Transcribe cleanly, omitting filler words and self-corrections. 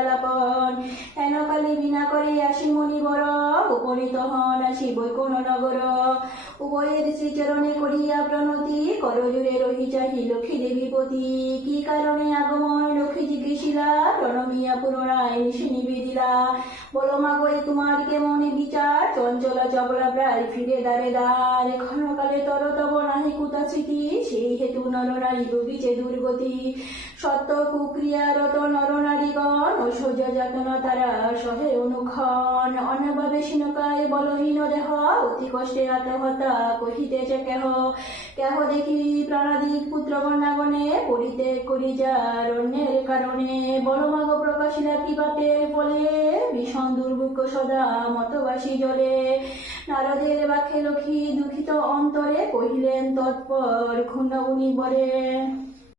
আলাপন। হেন কালে বিনা করে আসি মণিবর, উপনীত হন আসি বৈকুণ্ঠ নগর। উভয়ের শ্রীচরণে করিয়া প্রণতি, করজুড়ে রহি চাহি লক্ষ্মী দেবীপতি। কি কারণে আগমন লক্ষ্মী জিজ্ঞেসিলা, প্রণমিয়া পুনরায় নিশে নিবেদিলা। বলো মাগো এ তোমার কেমন বিচার, চঞ্চলা চপলা প্রায় ফিরে দ্বারে দ্বার। ক্ষণকালে তর তব নাহি কুতা স্মৃতি, সেই হেতু নরনারী ভুগিছে দুর্গতি। সত্য কুক্রিয়ারত নরনারীগণ, ঐশ্বর্য যাতনা তারা সহে অনুক্ষণ। অনাভাবে শীনকায় বলহীন দেহ, অতি কষ্টে আত্মহত্যা কহিতেছে কেহ। কেহ দেখি প্রাণাদিক পুত্র কন্যাগণে, পরিত্যাগ করি যার অন্যের কারণে। বল মাগো প্রকাশিলা কি পাপের ফলে, ভীষণ দুর্ভিক্ষ সদা মতবাসী জলে। নারদের বাক্যে লক্ষ্মী দুঃখিত অন্তরে, কহিলেন তৎপর ক্ষুণ্ণ মুনি বরে।